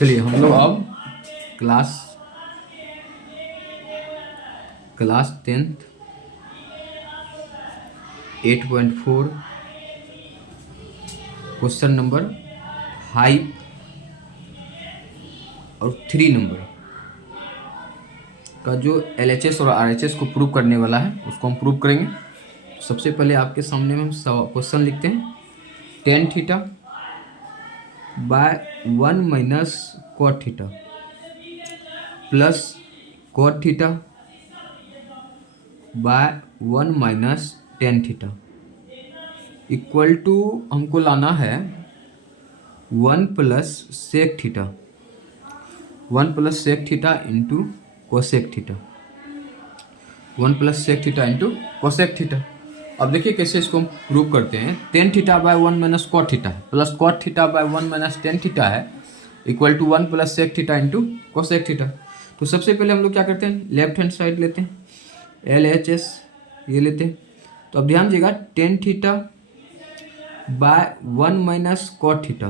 चलिए हम लोग अब क्लास 10th 8.4 क्वेश्चन नंबर 5 और 3 नंबर का जो LHS और RHS को प्रूव करने वाला है उसको हम प्रूव करेंगे। सबसे पहले आपके सामने में हम क्वेश्चन लिखते हैं। Tan theta by 1 minus cot theta plus cot theta by 1 minus tan theta equal to हमको लाना है 1 plus sec theta 1 plus sec theta into cosec theta 1 plus sec theta into cosec theta. अब देखिए कैसे इसको हम प्रूव करते हैं। Tan theta by 1 minus cot theta plus cot theta by 1 minus tan theta है equal to 1 plus sec theta into cosec theta. तो सबसे पहले हम लोग क्या करते हैं, लेफ्ट हैंड साइड लेते हैं, LHS ये लेते हैं। तो अब ध्यान दीजिएगा, tan theta by 1 minus cot theta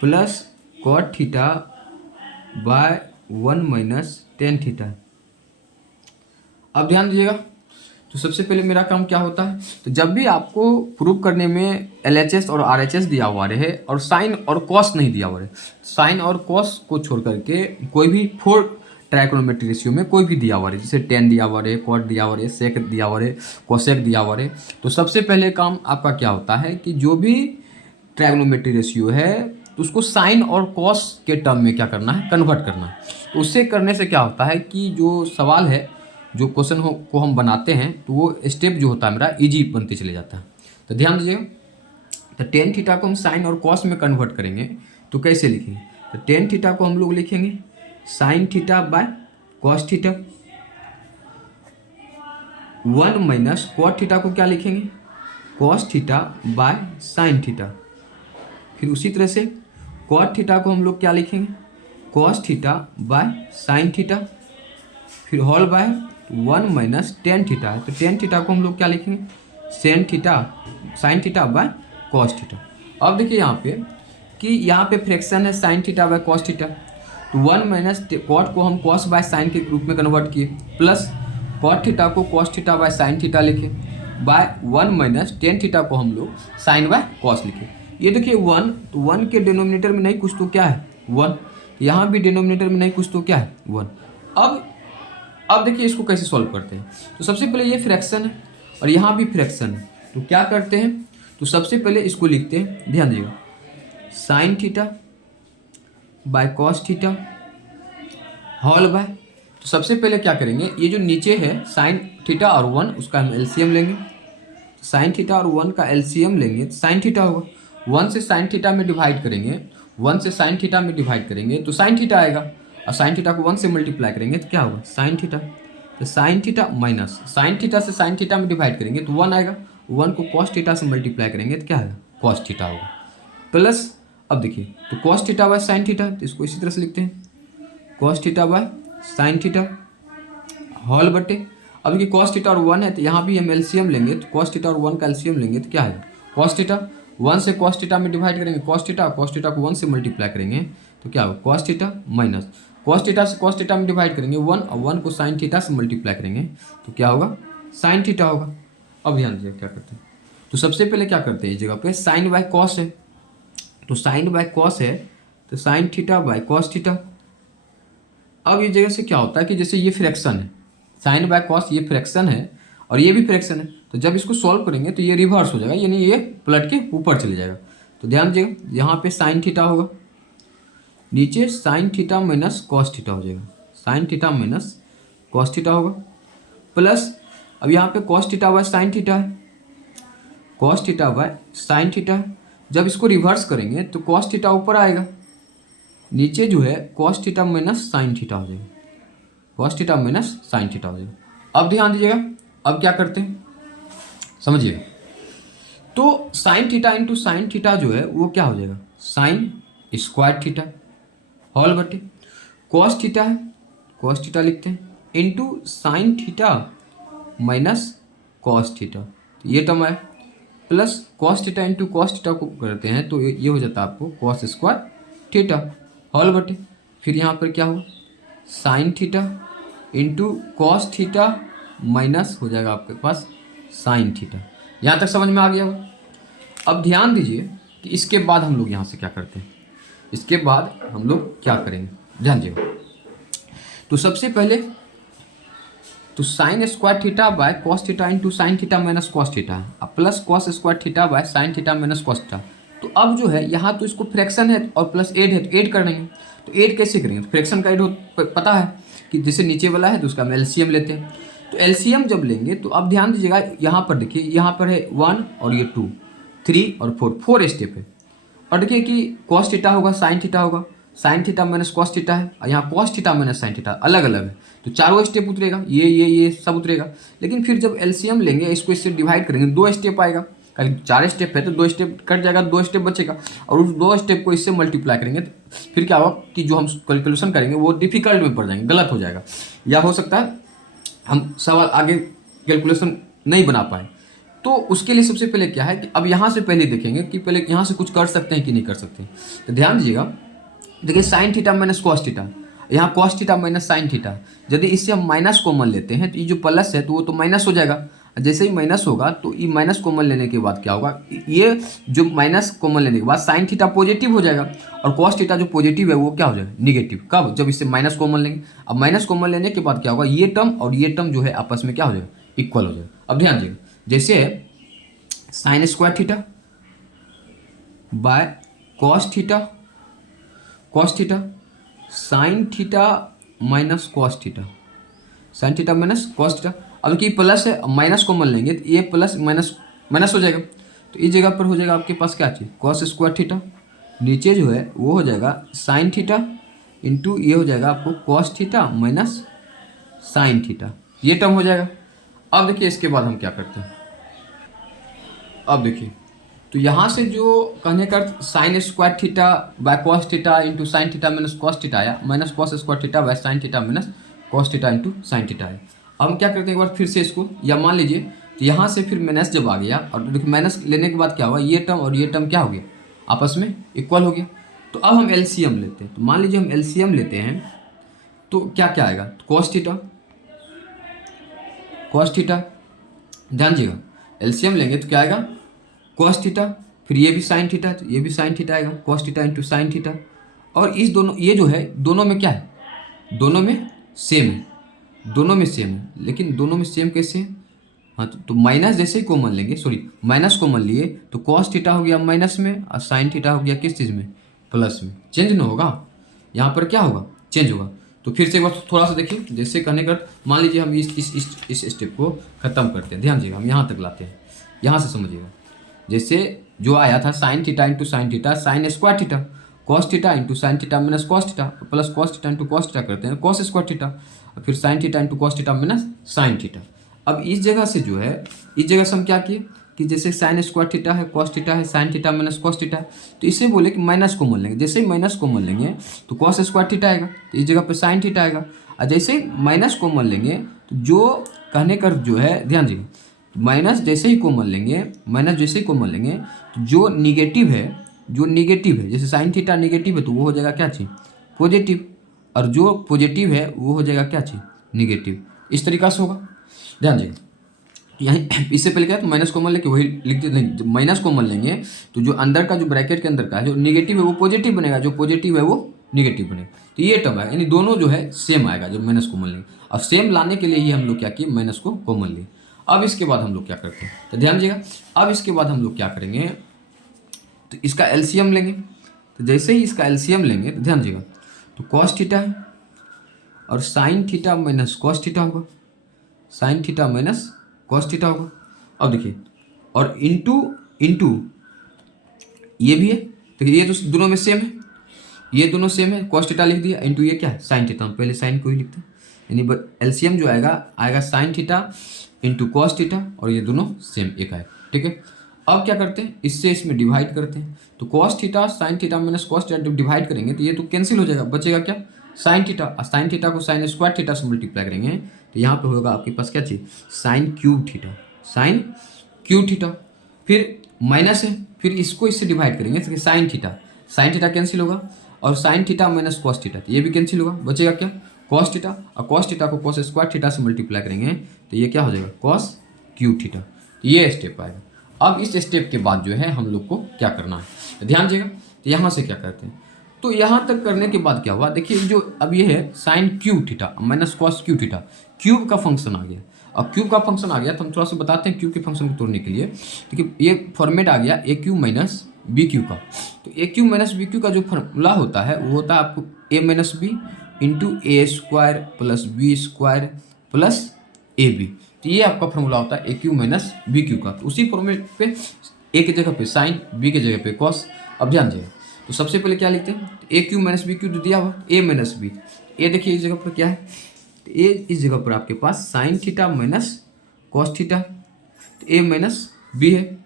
plus cot theta by 1 minus tan theta. अब ध्यान दीजिएगा, तो सबसे पहले मेरा काम क्या होता है, तो जब भी आपको प्रूव करने में LHS और RHS दिया हुआ रहे और साइन और कॉस नहीं दिया हुआ रहे, साइन और कॉस को छोड़ करके कोई भी 4 ट्राइगोनोमेट्री रेशियो में कोई भी दिया हुआ रहे, जैसे टेन दिया हुआ रहे, कॉट दिया हुआ रहे, सेक दिया हुआ रहे, कोसेक दिया हुआ रहे, तो सबसे पहले काम आपका क्या होता है कि जो भी ट्राइगोनोमेट्री रेशियो है तो उसको साइन और कॉस के टर्म में क्या करना है, कन्वर्ट करना है। तो उससे करने से क्या होता है कि जो सवाल है, जो क्वेश्चन को हम बनाते हैं, तो वो स्टेप जो होता है मेरा इजी बनते चले जाता है। तो ध्यान दीजिए, तो टेन थीटा को हम साइन और कॉस में कन्वर्ट करेंगे तो कैसे लिखेंगे, तो टेन थीटा को हम लोग लिखेंगे sine theta by cos theta, 1 minus cot theta को क्या लिखेंगे, cos theta by sine theta. फिर उसी तरह से कॉट थीटा को हम लोग क्या लिखेंगे, cos theta by sine theta, फिर whole by 1 minus tan theta है, तो टेन थीटा को हम लोग क्या लिखेंगे, sine theta sine theta by cos theta. अब देखिए यहाँ पे कि यहाँ पे फ्रैक्शन है sine theta by cos theta, तो 1 माइनस कॉट को हम कॉस बाय साइन के रूप में कन्वर्ट किए, प्लस कॉट थीटा को cos theta by sine theta लिखे, बाय 1 माइनस टेन थीटा को हम लोग साइन बाय कॉस लिखे। ये देखिए 1, तो 1 के डिनोमिनेटर में नहीं कुछ तो क्या है 1, यहाँ भी डिनोमिनेटर में नहीं कुछ तो क्या है 1। अब देखिए इसको कैसे सॉल्व करते हैं। तो सबसे पहले ये फ्रैक्शन है और यहाँ भी फ्रैक्शन है, तो क्या करते हैं, तो सबसे पहले इसको लिखते हैं, ध्यान दीजिएगा, sine theta by cos theta whole by, तो सबसे पहले क्या करेंगे, ये जो नीचे है साइन थीटा और 1 उसका हम एलसीएम लेंगे, साइन थीटा और 1 का एलसीएम लेंगे तो साइन थीटा होगा, 1 से साइन थीटा में डिवाइड करेंगे, 1 से साइन थीटा में डिवाइड करेंगे तो साइन थीटा आएगा, और साइन थीटा को 1 से मल्टीप्लाई करेंगे तो क्या होगा, साइन थीटा। तो sine theta minus sine theta से साइन थीटा में डिवाइड करेंगे तो 1 आएगा, 1 को कॉस थीटा से मल्टीप्लाई करेंगे तो क्या आएगा, कॉस थीटा होगा, प्लस अब देखिए तो cos theta by sine theta, तो इसको इसी तरह से लिखते हैं, cos theta by sine theta whole बटे, अब देखिए कॉस थीटा और 1 है तो यहाँ भी हम एलसीएम लेंगे, तो कॉस थीटा और 1 का एलसीएम लेंगे तो क्या आएगा, कॉस थीटा, 1 से कॉस थीटा में डिवाइड करेंगे कॉस थीटा को 1 से मल्टीप्लाई करेंगे तो क्या होगा, cos theta minus cos theta से कॉस थीटा में डिवाइड करेंगे 1, और 1 को साइन थीटा से मल्टीप्लाई करेंगे तो क्या होगा, साइन थीटा होगा। अब ध्यान दीजिए क्या करते हैं, तो सबसे पहले क्या करते हैं, इस जगह पे साइन बाय कॉस है, तो साइन बाय कॉस है तो sine theta by cos theta. अब इस जगह से क्या होता है कि जैसे ये फ्रैक्शन है, साइन बाय कॉस ये फ्रैक्शन है और ये भी फ्रैक्शन है, तो जब इसको सॉल्व करेंगे तो ये रिवर्स हो जाएगा, यानी ये पलट के ऊपर चले जाएगा। तो ध्यान दीजिएगा, यहाँ पे साइन थीटा होगा, नीचे sine theta minus cos theta हो जाएगा, sine theta minus cos theta होगा, प्लस अब यहाँ पे cos theta by sine theta है, cos theta by sine theta है, जब इसको रिवर्स करेंगे तो कॉस थीटा ऊपर आएगा, नीचे जो है cos theta minus sine theta हो जाएगा, cos theta minus sine theta हो जाएगा। अब ध्यान दीजिएगा, अब क्या करते हैं समझिए, तो sine theta into sine theta जो है वो क्या हो जाएगा, साइन स्क्वायर थीटा होल बटे, कॉस थीटा है कॉस थीटा लिखते हैं into sine theta minus cos theta, तो ये टर्म है, plus cos theta into cos theta को करते हैं तो ये हो जाता है आपको कॉस स्क्वायर थीटा होल बटे फिर यहाँ पर क्या हुआ sign theta into cos theta minus हो जाएगा आपके पास साइन थीटा। यहाँ तक समझ में आ गया होगा। अब ध्यान दीजिए कि इसके बाद हम लोग यहाँ से क्या करते हैं, इसके बाद हम लोग क्या करेंगे, ध्यान दीजिए। तो सबसे पहले तो sine square theta by cos theta into sine theta minus cos theta अब plus cos square theta by sine theta minus cos theta. तो अब जो है यहाँ तो इसको फ्रैक्शन है और प्लस एड है तो एड कर देंगे। तो एड कैसे करेंगे, तो फ्रैक्शन का एड पता है कि जैसे नीचे वाला है तो उसका हम एलसीएम लेते हैं। तो एलसीएम जब लेंगे तो अब ध्यान दीजिएगा, यहाँ पर देखिए यहाँ पर है 1 और ये 2 3 और 4 स्टेप है। और देखिए कि कॉस थीटा होगा साइन थीटा होगा, sine theta minus cos theta है और यहाँ cos theta minus sine theta अलग अलग है। तो चारों स्टेप उतरेगा, ये सब उतरेगा। लेकिन फिर जब एलसीएम लेंगे इसको इससे डिवाइड करेंगे 2 स्टेप आएगा, अगर 4 स्टेप है तो 2 स्टेप कट जाएगा, 2 स्टेप बचेगा और उस 2 स्टेप को इससे मल्टीप्लाई करेंगे तो फिर क्या होगा कि जो हम कैलकुलेशन करेंगे वो डिफिकल्ट में पड़ जाएंगे, गलत हो जाएगा, या हो सकता है हम सवाल आगे कैलकुलेशन नहीं बना पाए। तो उसके लिए सबसे पहले क्या है कि अब यहाँ से पहले देखेंगे कि पहले यहाँ से कुछ कर सकते हैं कि नहीं कर सकते। तो ध्यान दीजिएगा, देखिए sine theta minus cos theta, यहाँ cos theta minus sine theta, यदि इससे हम माइनस कॉमन लेते हैं तो ये जो प्लस है तो वो तो माइनस हो जाएगा। जैसे ही माइनस होगा तो ये माइनस कॉमन लेने के बाद क्या होगा, ये जो माइनस कॉमन लेने के बाद साइन थीटा पॉजिटिव हो जाएगा और कॉस थीटा जो पॉजिटिव है वो क्या हो जाएगा निगेटिव। कब, जब इससे माइनस कॉमन लेंगे। अब माइनस कॉमन लेने के बाद क्या होगा, ये टर्म और ये टर्म जो है आपस में क्या हो जाएगा इक्वल हो जाएगा। अब ध्यान दीजिएगा, जैसे sign square theta by cos theta sine theta minus cos theta, sine theta minus cos theta. अब कि प्लस है माइनस कॉमन लेंगे तो ये प्लस माइनस माइनस हो जाएगा। तो इस जगह पर हो जाएगा आपके पास क्या चीज़ कॉस स्क्वायर थीटा, नीचे जो है वो हो जाएगा साइन थीटा इंटू ये हो जाएगा आपको cos theta minus sine theta, ये टर्म हो जाएगा। अब देखिए इसके बाद हम क्या करते हैं, अब देखिए तो यहाँ से जो कहने का sine square theta by cos theta into sine theta minus cos theta आया, minus cos square theta by sine theta minus cos theta into sine theta आया। अब हम क्या करते हैं एक बार फिर से इसको, या मान लीजिए तो यहाँ से फिर माइनस जब आ गया और देखिए माइनस लेने के बाद क्या हुआ, ये टर्म और ये टर्म क्या हो गया आपस में इक्वल हो गया। तो अब हम एलसीएम लेते हैं। तो मान लीजिए हम एलसीएम लेते हैं तो क्या क्या आएगा, कॉस थीटा, ध्यान दीजिएगा एलसीएम लेंगे तो क्या आएगा कॉस थीटा, फिर ये भी साइन थीटा, तो ये भी साइन थीटा आएगा cos theta into sine theta. और इस दोनों ये जो है दोनों में क्या है, दोनों में सेम है, दोनों में सेम है। लेकिन दोनों में सेम कैसे है, हाँ तो माइनस जैसे ही कॉमन लेंगे, सॉरी माइनस कॉमन लिए तो कॉस थीटा हो गया माइनस में और साइन थीटा हो गया किस चीज़ में प्लस में, चेंज ना होगा, यहाँ पर क्या होगा चेंज होगा। तो फिर से एक बार थोड़ा सा देखिए, जैसे कहने का मान लीजिए हम इस स्टेप को खत्म करते हैं, ध्यान दीजिएगा हम यहाँ तक लाते हैं, यहाँ से समझिएगा। जैसे जो आया था sign theta into sine theta sine square theta, cos theta into sine theta minus cos theta plus cos theta into cos theta करते हैं कॉस स्क्वायर थीटा, और फिर sign theta into cos theta minus sine theta. अब इस जगह से जो है, इस जगह से हम क्या किए कि जैसे साइन स्क्वायर थीटा है कॉस थीटा है sine theta minus cos theta, तो इसे बोले कि माइनस कॉमन लेंगे। जैसे ही माइनस कॉमन लेंगे तो कॉस स्क्वायर थीटा आएगा, तो इस जगह पर साइन थीटा आएगा। और जैसे ही माइनस कॉमन लेंगे तो जो कहने का जो है, ध्यान दीजिए माइनस जैसे ही कॉमन लेंगे, माइनस जैसे ही कॉमन लेंगे तो जो निगेटिव है, जैसे साइन थीटा निगेटिव है तो वो हो जाएगा क्या चीज़ पॉजिटिव, और जो पॉजिटिव है वो हो जाएगा क्या चीज़ निगेटिव। इस तरीका से होगा, ध्यान दीजिए। यहाँ इससे पहले क्या है तो माइनस कॉमन लेके वही लिख देते, नहीं जब माइनस कॉमन लेंगे तो जो अंदर का जो ब्रैकेट के अंदर का है जो निगेटिव है वो पॉजिटिव बनेगा, जो पॉजिटिव है वो निगेटिव बनेगा। तो ये टर्म है, यानी दोनों जो है सेम आएगा जब माइनस कॉमन लेंगे। और सेम लाने के लिए ही हम लोग क्या किए माइनस को कॉमन लिए। अब इसके बाद हम लोग क्या करते हैं, तो ध्यान दीजिएगा, अब इसके बाद हम लोग क्या करेंगे तो इसका एलसीएम लेंगे। तो जैसे ही इसका एलसीएम लेंगे तो ध्यान दीजिएगा तो कॉस थीटा है और sine theta minus cos theta होगा, sine theta minus cos theta होगा। अब देखिए और इंटू ये भी है, देखिए ये तो दोनों में सेम है, ये दोनों सेम है, कॉस थीटा लिख दिया, इंटू ये क्या है साइन थीटा, हम पहले साइन को ही लिखते हैं। यानी एलसीएम जो आएगा sign theta into cos theta और ये दोनों सेम एक आएगा, ठीक है। अब क्या करते हैं, इससे इसमें डिवाइड करते हैं। तो cos theta sine theta minus cos theta जब डिवाइड करेंगे तो ये तो कैंसिल हो जाएगा, बचेगा क्या साइन थीटा, और साइन थीटा को साइन स्क्वायर थीटा से मल्टीप्लाई करेंगे तो यहाँ पे होगा आपके पास क्या चीज़ साइन क्यूब थीटा, फिर माइनस है, फिर इसको इससे डिवाइड करेंगे तो साइन थीटा कैंसिल होगा, और sine theta minus cos theta, तो ये भी कैंसिल होगा, बचेगा क्या कॉस थीटा, और कॉस थीटा को कॉस स्क्वायर थीटा से मल्टीप्लाई करेंगे तो ये क्या हो जाएगा कॉस क्यू थीटा। तो ये स्टेप आएगा। अब इस स्टेप के बाद जो है हम लोग को क्या करना है, तो ध्यान दीजिएगा। तो यहाँ से क्या करते हैं, तो यहाँ तक करने के बाद क्या हुआ, देखिए जो अब ये है sine cube theta minus cos cube theta, cube का फंक्शन आ गया। अब क्यूब का फंक्शन आ गया तो हम थोड़ा सा बताते हैं क्यूब के फंक्शन को तोड़ने के लिए। देखिए ये फॉर्मेट आ गया A Q minus B Q का। तो ए क्यू माइनस बी क्यू का जो फॉर्मूला होता है वो होता है आपको A minus B into A square plus B square plus A B. तो ये आपका फॉर्मूला होता है A Q minus B Q का। तो उसी फॉर्मेट पे ए की जगह पे साइन, बी की जगह पे कॉस। अब ध्यान दीजिए, तो सबसे पहले क्या लिखते हैं, ए क्यू माइनस बी क्यू जो दिया हुआ ए माइनस बी, ए देखिए इस जगह पर क्या है, तो ए इस जगह पर आपके पास sine theta minus cos theta, तो ए माइनस बी है।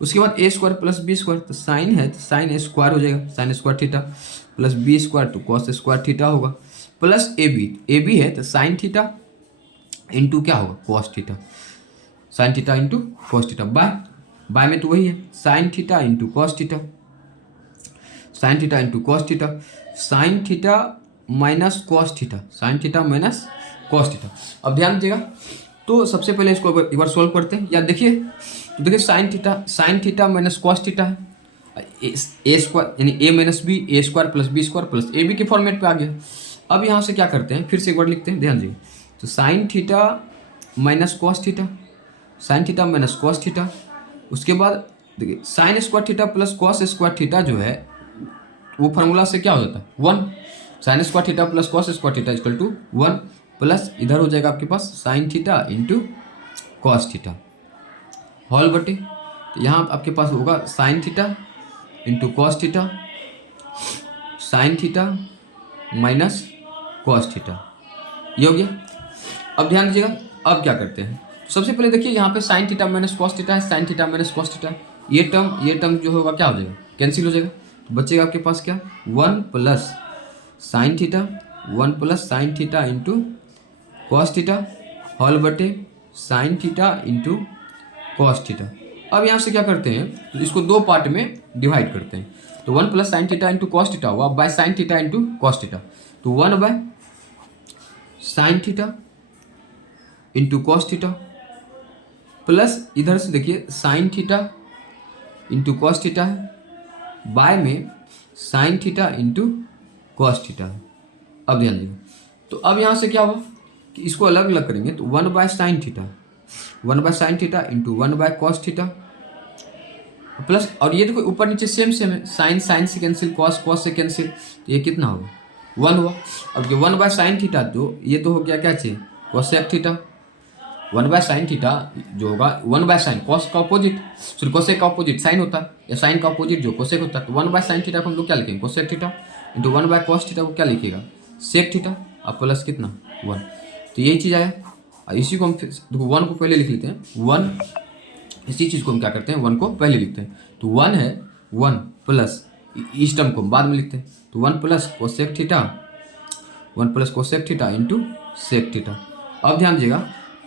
उसके बाद A square plus B square, तो साइन है तो साइन ए स्क्वायर हो जाएगा, sine square theta plus B square तो कॉस स्क्वायर थीटा होगा, प्लस ए बी है तो साइन थीटा इंटू क्या होगा cos theta, sine theta into cos theta, by में तो वही है sine theta into cos theta, sine theta into cos theta, sine theta minus cos theta, sine theta minus cos theta. अब ध्यान दीजिएगा, तो सबसे पहले इसको एक बार सॉल्व करते हैं। या देखिए, तो देखिए sine theta minus cos theta है, ए स्क्वायर यानी A minus B, A square plus B square plus A B के फॉर्मेट पे आ गया। अब यहाँ से क्या करते हैं, फिर से एक बार लिखते हैं, ध्यान दीजिए। तो sine theta minus cos theta, sine theta minus cos theta, उसके बाद देखिए sign square theta plus cos square theta जो है वो फार्मूला से क्या हो जाता है 1, sine square theta plus cos square theta equal to 1, plus इधर हो जाएगा आपके पास sine theta into cos theta whole बटे, तो यहाँ आपके पास होगा sine theta into cos theta, sine theta minus cos theta, ये हो गया। अब ध्यान दीजिएगा, अब क्या करते हैं, सबसे पहले देखिए यहाँ पे sine theta minus cos theta है, sine theta minus cos theta, ये टर्म जो होगा क्या हो जाएगा कैंसिल हो जाएगा, तो बचेगा आपके पास क्या 1 plus sine theta, 1 plus sine theta into cos theta whole बटे sine theta into cos theta. अब यहाँ से क्या करते हैं, तो इसको दो पार्ट में डिवाइड करते हैं। तो 1 plus sine theta into cos theta हुआ by sine theta into cos theta, तो 1 by sine theta into cos theta plus इधर से देखिए sine theta into cos theta है, बाय में sine theta into cos theta है। अब ध्यान दीजिए, तो अब यहाँ से क्या हुआ कि इसको अलग अलग करेंगे, तो 1 by sine theta, 1 by sine theta into 1 bye cos theta plus, और ये देखो ऊपर नीचे सेम है, साइन से कैंसिल, कॉस से कैंसिल, तो ये कितना होगा 1 हुआ। अब जो 1 बाय साइन थीटा जो ये तो हो गया क्या चाहिए cosec theta, 1 by sine theta जो होगा 1 बाय साइन कॉस का अपोजिट, फिर कोसेक का अपोजिट साइन होता है, या साइन का अपोजिट जो कोसेक होता है, तो 1 बाय साइन थीटा को हम लोग क्या लिखेंगे cosec theta into 1 bye cos theta को क्या लिखिएगा सेक थीटा, अब प्लस कितना 1, तो यही चीज़ आया। इसी को हम देखो 1 को पहले लिख लेते हैं, 1 इसी चीज़ को हम क्या करते हैं 1 को पहले लिखते हैं, तो 1 है 1 प्लस इस टर्म को हम बाद में लिखते हैं, तो 1 plus cosec theta, 1 plus cosec theta into sec theta. अब ध्यान दीजिएगा,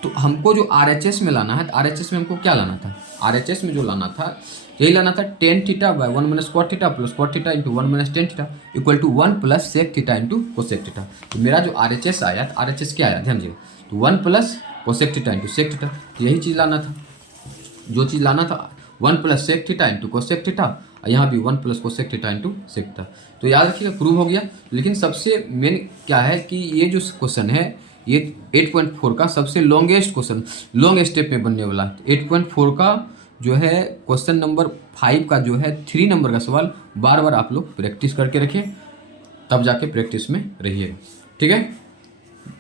तो हमको जो RHS में लाना है, तो RHS में हमको क्या लाना था, RHS में जो लाना था यही लाना था tan theta by 1 minus cot theta plus cot theta into 1 minus tan theta equal to 1 plus sec theta into cosec theta. तो मेरा जो RHS आया, तो RHS क्या आया ध्यान दीजिएगा, तो 1 plus cosec theta into sec theta, तो यही चीज़ लाना था, जो चीज़ लाना था 1 plus sec theta into cosec theta, और यहाँ भी 1 plus cosec theta into sec theta. तो याद रखिएगा प्रूव हो गया। लेकिन सबसे मेन क्या है कि ये जो क्वेश्चन है ये 8.4 का सबसे लॉन्गेस्ट क्वेश्चन, लॉन्ग स्टेप में बनने वाला है। 8.4 का जो है क्वेश्चन नंबर 5 का जो है 3 नंबर का सवाल बार बार आप लोग प्रैक्टिस करके रखें, तब जाके प्रैक्टिस में रहिएगा, ठीक है।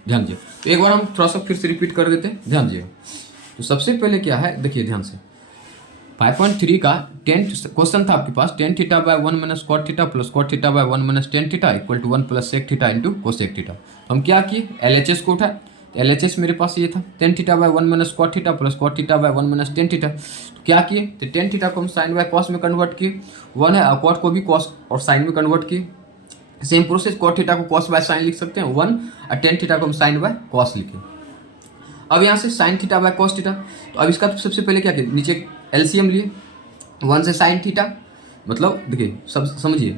ध्यान दीजिए, तो एक बार हम थोड़ा सा फिर से रिपीट कर देते हैं, ध्यान दीजिएगा। तो सबसे पहले क्या है देखिए ध्यान से, 5.3 का 10 क्वेश्चन था आपके पास, tan theta by 1 minus cot theta plus cot theta by 1 minus tan theta equal to 1 plus sec theta into cosec theta. हम क्या किए LHS को उठाए, तो LHS मेरे पास ये था tan theta by 1 minus cot theta plus cot theta by 1 minus tan theta. तो क्या किए, तो टेन थीटा को हम साइन बाय कॉस में कन्वर्ट किए, 1 है, और कॉट को भी कॉस और साइन में कन्वर्ट किए। सेम प्रोसेस कॉट थीटा को कॉस बाय साइन लिख सकते हैं 1, और टेन थीटा को हम साइन बाय कॉस लिखे। अब यहाँ से sign theta by cos theta, तो अब इसका सबसे पहले क्या किया, नीचे LCM लिए, 1 से साइन थीटा, मतलब देखिए सब समझिए,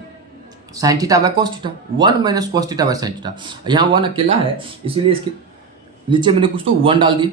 sign theta by cos theta, 1 minus cos theta by sine theta. यहाँ 1 अकेला है इसीलिए इसके नीचे मैंने कुछ तो 1 डाल दिए।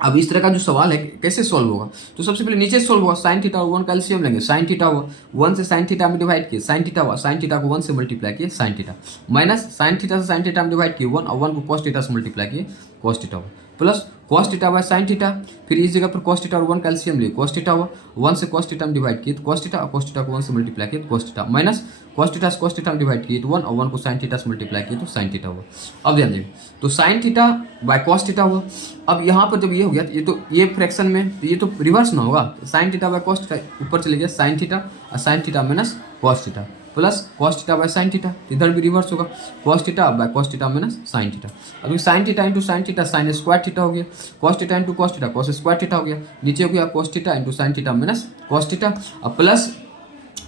अब इस तरह का जो सवाल है कैसे सॉल्व होगा, तो सबसे पहले नीचे सॉल्व होगा, साइन थीटा और 1 का एलसीएम लेंगे, साइन थीटा हुआ 1 से साइन थीटा में डिवाइड किए साइन थीटा हुआ, साइन थीटा को 1 से मल्टीप्लाई किए sign theta, minus sine theta से साइन थीटा में डिवाइड किए 1 और 1 को कॉस थीटा से मल्टीप्लाई किए कॉस थीटा हुआ, plus cos theta by sine theta, फिर इस जगह पर कॉस थीटा और 1 का एलसीएम लिए कॉस थीटा हुआ, 1 से कॉस थीटा में डिवाइड किए तो कॉस थीटा और कॉस थीटा को 1 से मल्टीप्लाई किए तो cos theta, minus cos theta से कॉस थीटा में डिवाइड किए तो 1 और 1 को साइन थीटा से मल्टीप्लाई किए तो साइन थीटा हुआ। अब ध्यान दीजिए, तो sine theta by cos theta हुआ। अब यहाँ पर जब ये हो गया तो ये फ्रैक्शन में तो ये तो रिवर्स ना होगा, sine theta by cos theta ऊपर चले गया साइन थीटा और sine theta minus cos theta, plus cos theta by sine theta, इधर भी रिवर्स होगा, cos theta by cos theta minus sine theta. अब sine theta into sine theta sine square theta हो गया, cos theta into cos theta cos square theta हो गया, नीचे हो गया cos theta into sine theta minus cos theta, अब plus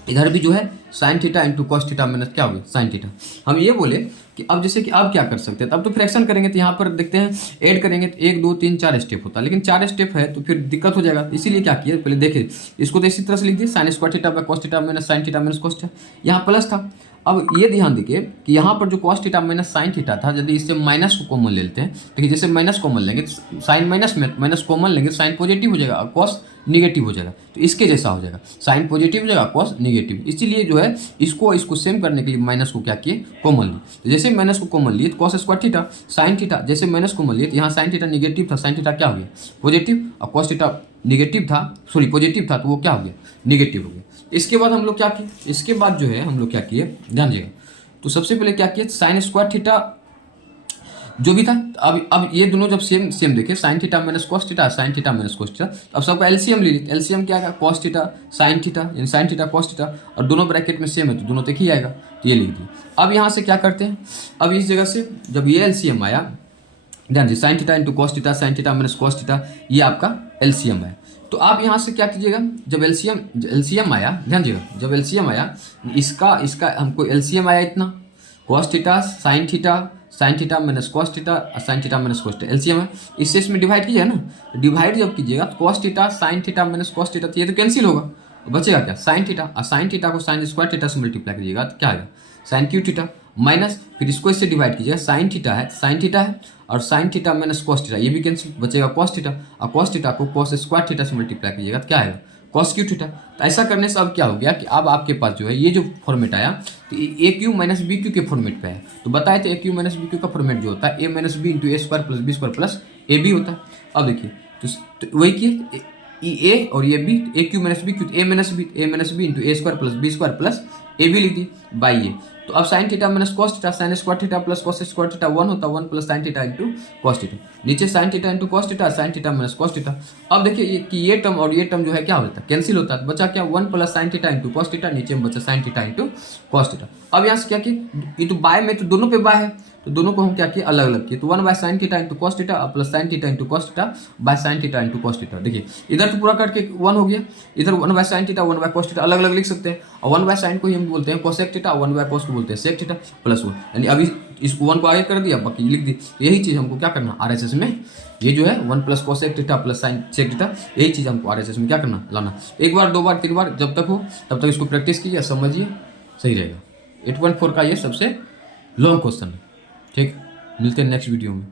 इधर भी जो है sine theta into cos theta minus क्या हो गया साइन थीटा। हम ये बोले कि अब जैसे कि अब क्या कर सकते हैं, अब तो फ्रैक्शन करेंगे तो यहाँ पर देखते हैं ऐड करेंगे तो 1 2 3 4 स्टेप होता है, लेकिन 4 स्टेप है तो फिर दिक्कत हो जाएगा, इसीलिए क्या किया पहले देखिए इसको तो इसी तरह से लिख दिए sign square theta by cos theta minus sine theta minus cos theta, यहाँ प्लस था। अब ये ध्यान देखिए कि यहाँ पर जो cos theta minus sine theta था, यदि इससे माइनस को कॉमन ले लेते हैं, देखिए जैसे माइनस कॉमन लेंगे तो साइन माइनस में माइनस कॉमन लेंगे साइन पॉजिटिव हो जाएगा और कॉस निगेटिव हो जाएगा, तो इसके जैसा हो जाएगा, साइन पॉजिटिव हो जाएगा कॉस निगेटिव, इसीलिए जो है इसको सेम करने के लिए माइनस को क्या किए कॉमन लिए, तो जैसे माइनस को कॉमन लिए तो cos square theta sine theta, जैसे माइनस कॉमन लिए तो यहाँ साइन थीटा निगेटिव था साइन थीटा क्या हो गया पॉजिटिव, और कॉस थीटा निगेटिव था सॉरी पॉजिटिव था तो वो क्या हो गया निगेटिव हो गया। इसके बाद हम लोग क्या किए, इसके बाद जो है हम लोग क्या किए ध्यान दीजिएगा, तो सबसे पहले क्या किया साइन स्क्वायर थीटा जो भी था, अब ये दोनों जब सेम देखे sign theta minus cos theta sine theta minus cos theta, अब सबका एलसीएम ले ली, एलसीएम क्या आएगा कॉस थीटा साइन थीटा यानी साइन थीटा कॉस थीटा, और दोनों ब्रैकेट में सेम है तो दोनों तक ही आएगा, तो ये लिख दिए। अब यहाँ से क्या करते हैं, अब इस जगह से जब ये एलसीएम आया ध्यान दीजिए sign theta into cos theta sine theta minus cos theta ये आपका एलसीएम है, तो आप यहाँ से क्या कीजिएगा जब एलसीएम आया ध्यान दीजिएगा जब एलसीएम आया इसका हमको एलसीएम आया इतना cos theta sine theta minus cos theta sine theta minus cos theta LCM है, इससे इसमें डिवाइड कीजिएगा ना, डिवाइड जब कीजिएगा cos theta sine theta minus cos theta तो ये तो कैंसिल होगा, बचेगा क्या साइन थीटा, और साइन थीटा को साइन स्क्वायर थीटा से मल्टीप्लाई कीजिएगा तो क्या आएगा साइन क्यू थीटा, माइनस फिर इसको इससे डिवाइड कीजिएगा साइन थीटा है और sine theta minus cos theta ये भी कैंसिल, बचेगा कॉस थीटा, और कॉस थीटा को कॉस स्क्वायर थीटा से मल्टीप्लाई कीजिएगा तो क्या आएगा कॉस क्यू थीटा। तो ऐसा करने से अब क्या हो गया कि अब आपके पास जो है ये जो फॉर्मेट आया तो ए क्यू माइनस बी क्यू के फॉर्मेट पे है, तो बताए थे A Q minus B Q का फॉर्मेट जो होता है A minus B into A square plus B square plus A B होता है। अब देखिए तो वही किए ए और ये B A Q minus B cube A minus B into A square plus B square plus A B लिख दी बाई ए, तो अब sine theta minus cos theta sine square theta plus cos square theta 1 होता है 1 plus sine theta into cos theta, नीचे sine theta into cos theta sine theta minus cos theta. अब देखिए कि ये टर्म और ये टर्म जो है क्या हो जाता है कैंसिल होता है, बचा क्या 1 plus sine theta into cos theta, नीचे में बचा sign theta into cos theta. अब यहाँ से क्या किया ये तो बाय में तो दोनों पे बाय है तो दोनों को हम क्या किए अलग अलग किए, तो 1 by sine theta into cos theta plus sine theta into cos theta by sine theta into cos theta. देखिए इधर तो पूरा करके 1 हो गया, इधर 1 by sine theta 1 bye cos theta अलग अलग लिख सकते हैं, और 1 बाय साइन को ही हम बोलते हैं कोसेक थीटा 1 बाय कॉस को बोलते हैं सेक थीटा प्लस 1, यानी अभी इस 1 को आगे कर दिया बाकी लिख दी, यही चीज़ हमको क्या करना आरएचएस में ये जो है 1 plus cosec theta plus sine sec theta यही चीज़ हमको आरएचएस में क्या करना लाना, एक बार 2 बार 3 बार जब तक हो तब तक इसको प्रैक्टिस कीजिए समझिए सही रहेगा। 8.4 का ये सबसे लॉन्ग क्वेश्चन है, ठीक मिलते हैं नेक्स्ट वीडियो में।